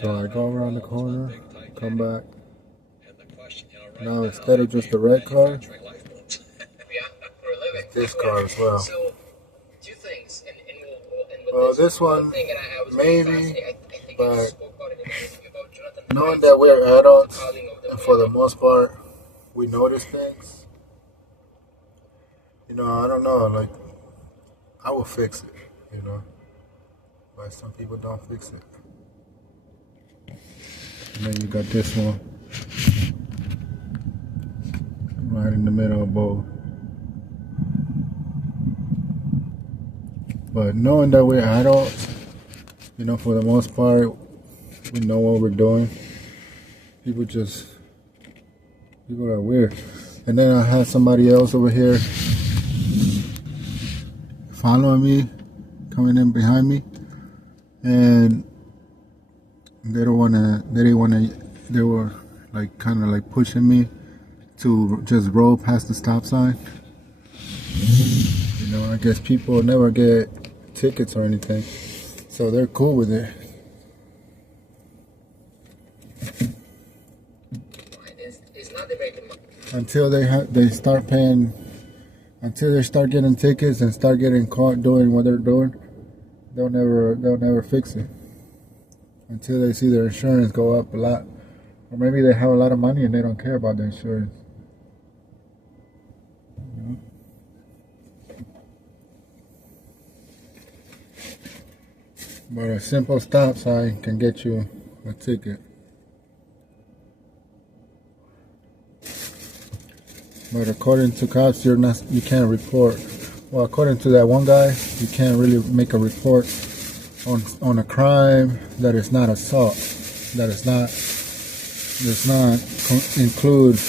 So I go around the corner, come back. Now instead of just the red car, it's this car as well. Well, this one, maybe, but knowing that we're adults, and for the most part, we notice things, I don't know, like, I will fix it, but some people don't fix it. And then you got this one, right in the middle of both. But knowing that we're adults, for the most part, we know what we're doing. People are weird. And then I have somebody else over here following me, coming in behind me, and they were like kind of like pushing me to just roll past the stop sign. I guess people never get tickets or anything, so they're cool with it. Until they start paying, until they start getting tickets and start getting caught doing what they're doing, they'll never fix it. Until they see their insurance go up a lot, or maybe they have a lot of money and they don't care about the insurance. But a simple stop sign can get you a ticket. But according to cops, you can't report. Well, according to that one guy, you can't really make a report on a crime that is not assault, that does not include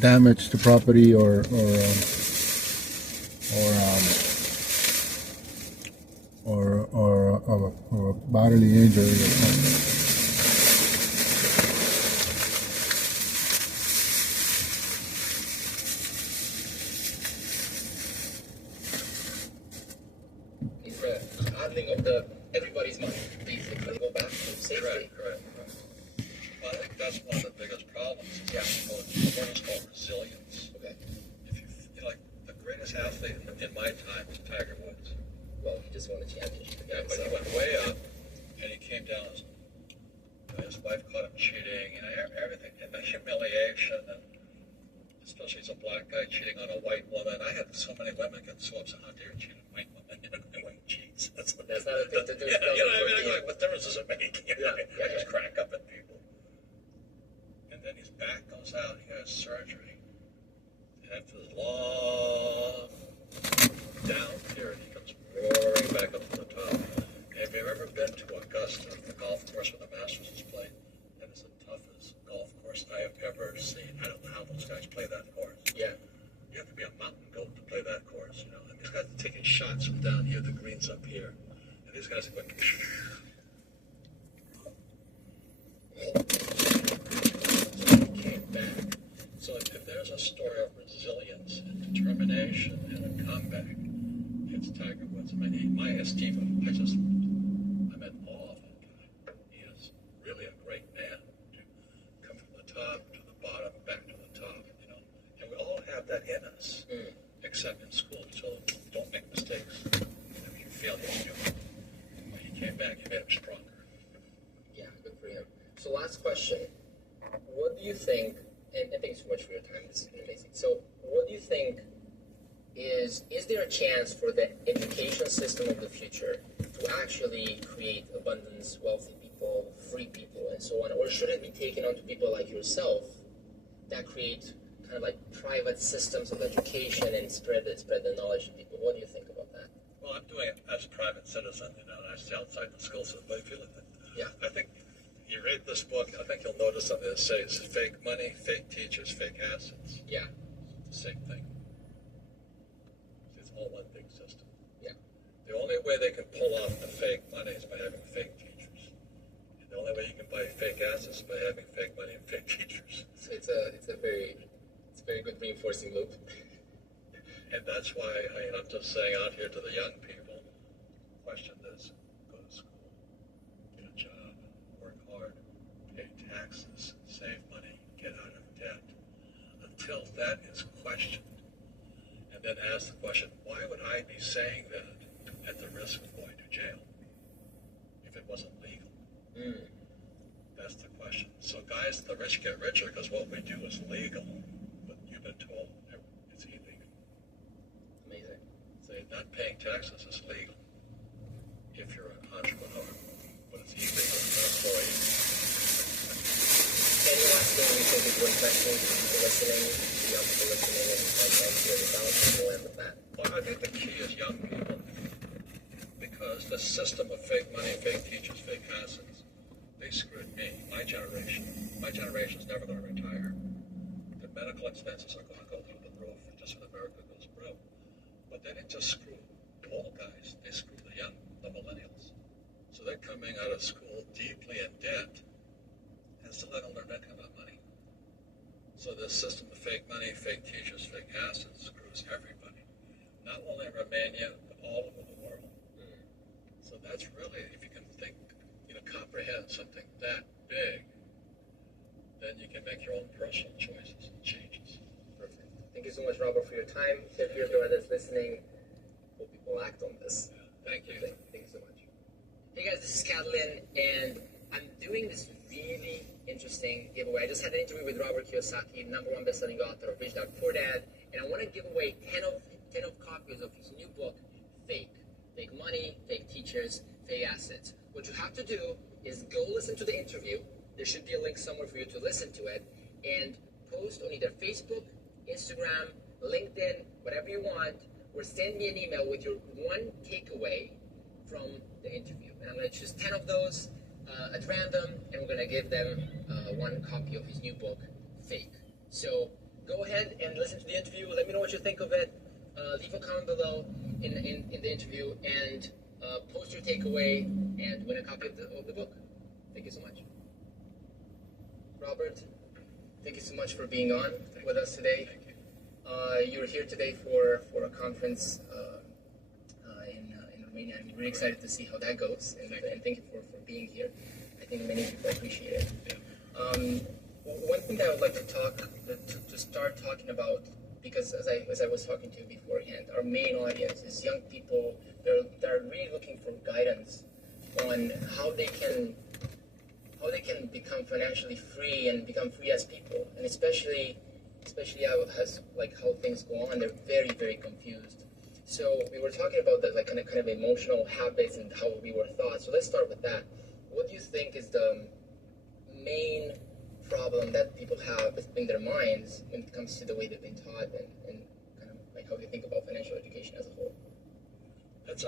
damage to property or bodily injury or something. Handling of everybody's money, basically, go back to safety. Correct. Well, I think that's one of the biggest problems. It's called resilience. Okay. If you like, the greatest athlete in my time was Tiger Woods. Well, he just won a championship. Yeah, but he went way up, and he came down. His wife caught him cheating, and everything, and the humiliation, and especially as a black guy cheating on a white woman. I had so many women get so upset. How dare you cheat on a white woman? When he cheats, that's not a thing to do. What difference does it make? I just crack up at people. And then his back goes out. He has surgery, and after this long down period, he comes roaring back up to the top. Have you ever been to Augusta, the golf course where the Masters is played? That is the toughest golf course I have ever seen. I don't know how those guys play that course. Yeah. You have to be a mountain goat to play that course, And these guys are taking shots from down here, the green's up here. And these guys are going, so he came back. So if there's a story of resilience and determination and a comeback, it's Tiger Woods. I mean, my esteem, I'm in awe of that guy. He is really a great man to come from the top to the bottom, back to the top, And we all have that in us, except in school. So don't make mistakes. If you fail, you do. When he came back, he made him stronger. Yeah, good for him. So last question. What do you think, and thanks so much for your time, this has been amazing. So what do you think is there a chance for the education system of the future to actually create abundance, wealthy people, free people, and so on? Or should it be taken on to people like yourself that create kind of like private systems of education and spread the knowledge to people? What do you think about that? Well, I'm doing it as a private citizen, and I stay outside the school system, but I feel it. Yeah. I think you read this book, I think you'll notice something that says fake money, fake teachers, fake assets. Yeah. It's the same thing. It's all one big system. Yeah. The only way they can pull off the fake money is by having fake teachers. And the only way you can buy fake assets is by having fake money and fake teachers. So it's a very good reinforcing loop. And that's why I'm just saying out here to the young people, question this, go to school. I be saying that at the risk of going to jail if it wasn't legal? That's the question. So guys, the rich get richer because what we do is legal, but you've been told it's illegal. Amazing. So not paying taxes is legal if you're an entrepreneur, but it's illegal if you're an employee. Any last thing you think is worth mentioning to people listening, young people listening, and hear this out, and we'll end with that. Well, I think the key is young people, because the system of fake money, fake teachers, fake assets, they screwed me, my generation. My generation's never going to retire. The medical expenses are going to go through the roof just when America goes broke. But they didn't just screw old guys, they screwed the young, the millennials. So they're coming out of school deeply in debt, and still they don't learn anything about money. So this system of fake money, fake teachers, fake assets screws everybody. Not only in Romania, but all over the world. So that's really, if you can think, comprehend something that big, then you can make your own personal choices and changes. Perfect. Thank you so much, Robert, for your time. If you're the others listening, hope people act on this. Yeah. Thank you. Thank you so much. Hey guys, this is Catalin, and I'm doing this really interesting giveaway. I just had an interview with Robert Kiyosaki, #1 best-selling author of Rich Dad Poor Dad, and I want to give away 10 of copies of his new book, Fake. Fake money, fake teachers, fake assets. What you have to do is go listen to the interview. There should be a link somewhere for you to listen to it, and post on either Facebook, Instagram, LinkedIn, whatever you want, or send me an email with your one takeaway from the interview. And I'm going to choose 10 of those at random, and we're going to give them one copy of his new book, Fake. So go ahead and listen to the interview. Let me know what you think of it. Leave a comment below in the interview, and post your takeaway and win a copy of the book. Thank you so much. Robert, thank you so much for being on with us today. You're here today for a conference in Romania. I'm really excited to see how that goes, and thank you for being here. I think many people appreciate it. One thing that I would like to start talking about, because as I was talking to you beforehand, our main audience is young people that are really looking for guidance on how they can become financially free and become free as people, and especially how things go on. They're very, very confused. So we were talking about the kind of emotional habits and how we were taught. So let's start with that. What do you think is the main problem that people have in their minds when it comes to the way they've been taught and kind of like how they think about financial education as a whole? That's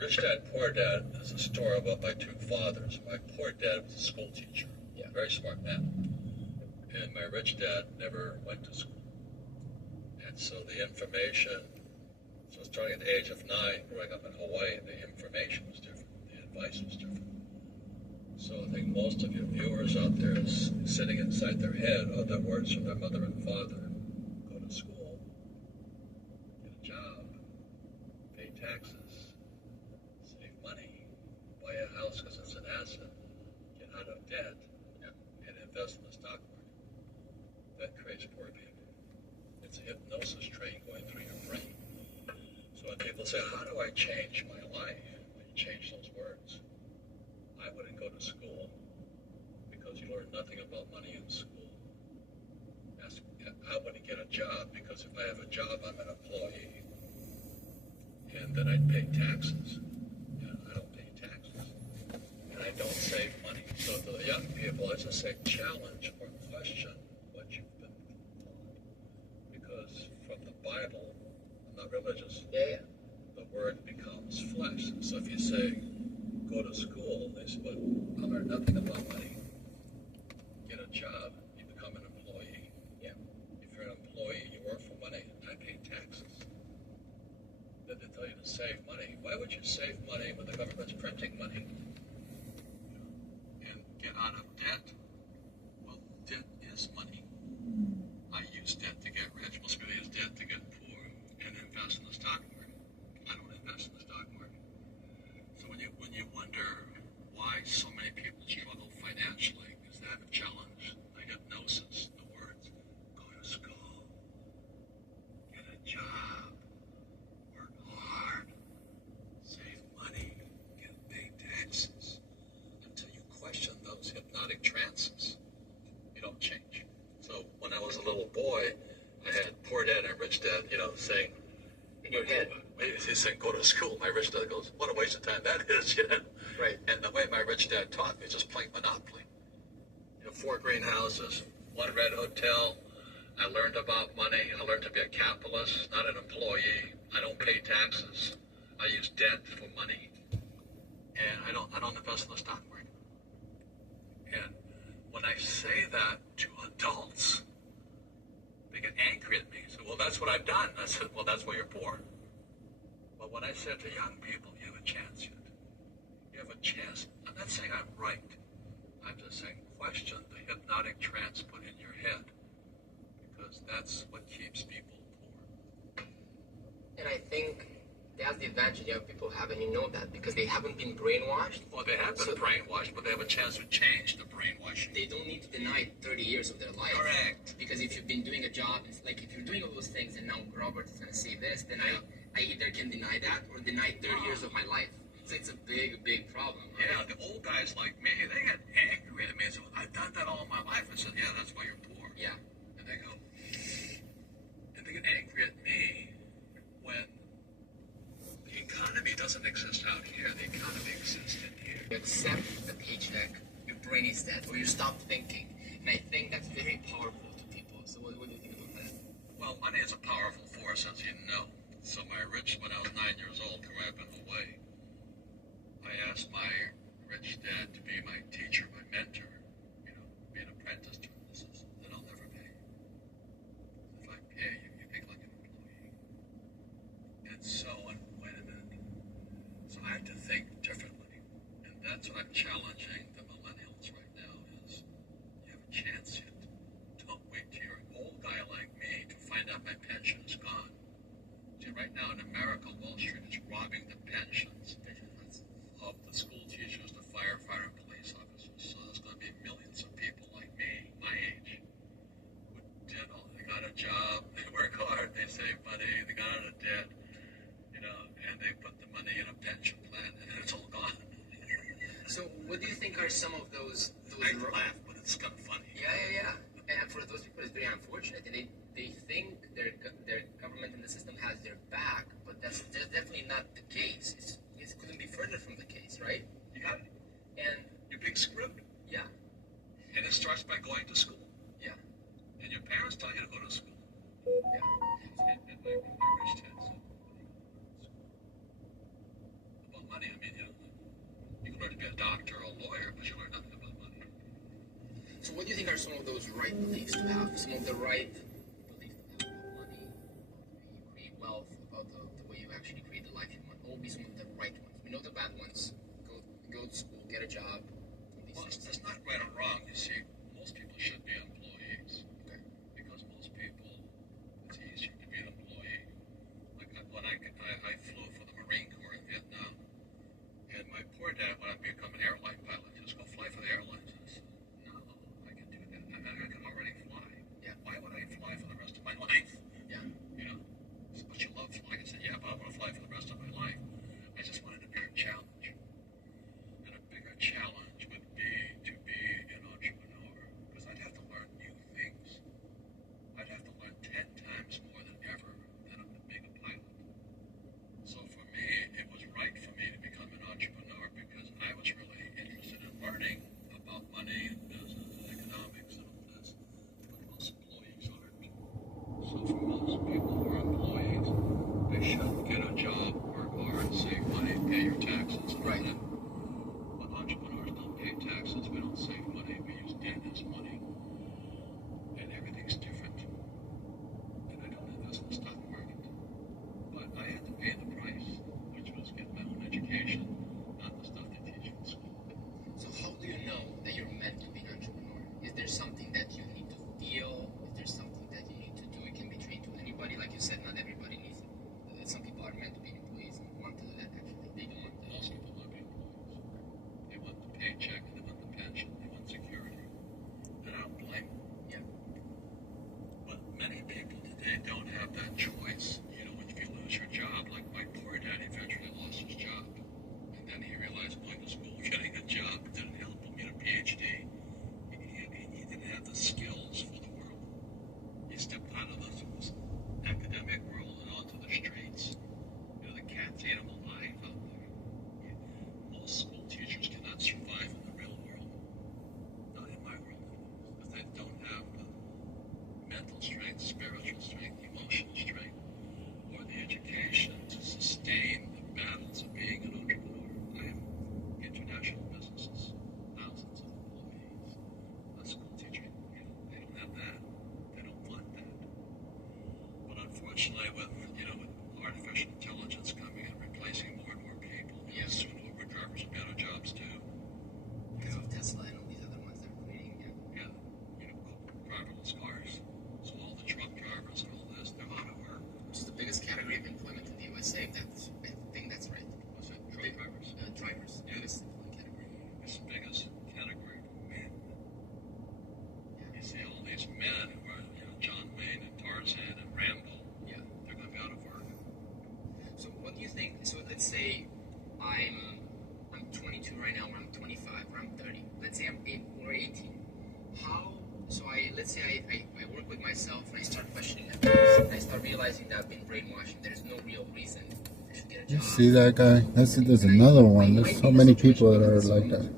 Rich Dad, Poor Dad is a story about my two fathers. My poor dad was a school teacher, very smart man. And my rich dad never went to school. And so the information, so starting at the age of 9, growing up in Hawaii, the information was different, the advice was different. So I think most of your viewers out there is sitting inside their head are the words from their mother and father. Go to school, get a job, pay taxes, save money, buy a house because it's an asset, get out of debt, and invest in the stock market. That creates poor people. It's a hypnosis train going through your brain. So when people say, how do I change my life? When you change those words. I wouldn't go to school because you learn nothing about money in school. I wouldn't get a job because if I have a job, I'm an employee. And then I'd pay taxes. And I don't pay taxes. And I don't save money. So to the young people, I just say challenge or question what you've been taught. Because from the Bible, I'm not religious, the word becomes flesh. So if you say, go to school, they say, well, I learned nothing about money. Get a job, you become an employee. If you're an employee, you work for money, I pay taxes. Then they tell you to save money. Why would you save money when the government's printing money? And get out of debt? Well, debt is money. I use debt to get rich. Most people use debt to get poor and invest in the stock market. I don't invest in the stock market. So when you wonder why so many people struggle financially, is that a challenge? The hypnosis, the words, go to school, get a job, work saying, In your head. he's saying, go to school. My rich dad goes, what a waste of time that is, you know? Right. And the way my rich dad taught me is just playing Monopoly. You know, 4 greenhouses, 1 red hotel. I learned about money. I learned to be a capitalist, not an employee. I don't pay taxes. I use debt for money. And I don't invest in the stock market. And when I say that to adults, they get angry at me. So, well, that's what I've done. I said, well, that's why you're poor. But when I said to young people, you have a chance yet. You have a chance. I'm not saying I'm right. I'm just saying question the hypnotic trance put in your head. Because that's what keeps people poor. And I think that's the advantage young people have, and you know that because they haven't been brainwashed. Well, they have been brainwashed, but they have a chance to change the brainwashing. They don't need to deny 30 years of their life. Correct. Because if you've been doing a job, it's like if you're doing all those things and now Robert is going to say this, then I either can deny that or deny 30 years of my life. So it's a big, big problem. Right? Yeah, the old guys like me, they get angry at me and say, well, I've done that all my life. I said, yeah, that's why you're poor. Yeah. And they go, and they get angry at me when the economy doesn't exist out here. The economy exists in here. You accept the paycheck, your brain is dead, or you stop thinking. And I think that's very powerful to people. So what do you think about that? Well, money is a powerful force, as you know. So when I was 9 years old, growing up in Hawaii, I asked my rich dad to be my teacher, my mentor, you know, be an apprentice to him. This is that I'll never pay. If I pay you, you pick like an employee. And so I had to think differently. And that's what I'm challenging the millennials right now is you have a chance yet. Don't wait till you're an old guy like me to find out my pension is gone. See, right now in America, Wall Street is robbing the pensions of the school teachers, the firefighter, and police officers. So there's going to be millions of people like me, my age, who did all. They got a job, they work hard, they save money, they got out of debt, you know, and they put the money in a pension plan, and it's all gone. So what do you think are some of those I laugh, but it's kind of funny. Yeah. And for those people, it's very unfortunate. And they think their government and the system has their back, but that's definitely not the case. It couldn't be further from the case, right? You got it. And You're being screwed. yeah, And it starts by going to school. yeah, And your parents tell you to go to school. yeah. And my rich dad said, about money, I mean, you can learn to be a doctor or a lawyer, but you learn nothing about money. So what do you think are some of those right beliefs to have? Some of the right beliefs to have about money, about the way you create wealth, about the way you actually create the life you want. What would be some of the right ones? We know the bad ones. Go to school, get a job. Well, that's not right or wrong. You see, most people should be employees. Okay. Because most people, it's easier to be an employee. Like when I flew for the Marine Corps in Vietnam, and my poor dad, when I become an airline pilot, just go fly for the airlines. I said, no, I can do that. I can already fly. Yeah. Why would I fly for the rest of my life? Yeah. You know, but you love flying. I said, yeah, but I want to fly for the rest of my life. I just wanted a bigger challenge. And a bigger challenge would be to be an entrepreneur. unfortunately, with artificial intelligence coming and replacing more and more people, soon Uber drivers will be out of jobs too. Because of Tesla and all these other ones they're creating. Driverless cars. So all the truck drivers and all this, they're out of work. Which is the biggest category of employment in the USA. I think that's right. What's that? Truck drivers. Drivers. Yeah. Biggest employment category. It's the biggest category for men. Yeah. You see all these men who are, John Wayne and Tarzan and Rambo. Yeah. They're going to be out of work. So what do you think? So let's say I'm 22 right now, or I'm 25, or I'm 30. Let's say I'm 18. Let's say I work with myself and I start questioning it. I start realizing that I've been brainwashed and there's no real reason I should get a job. You see that guy? There's another one. There's so many people that are like that.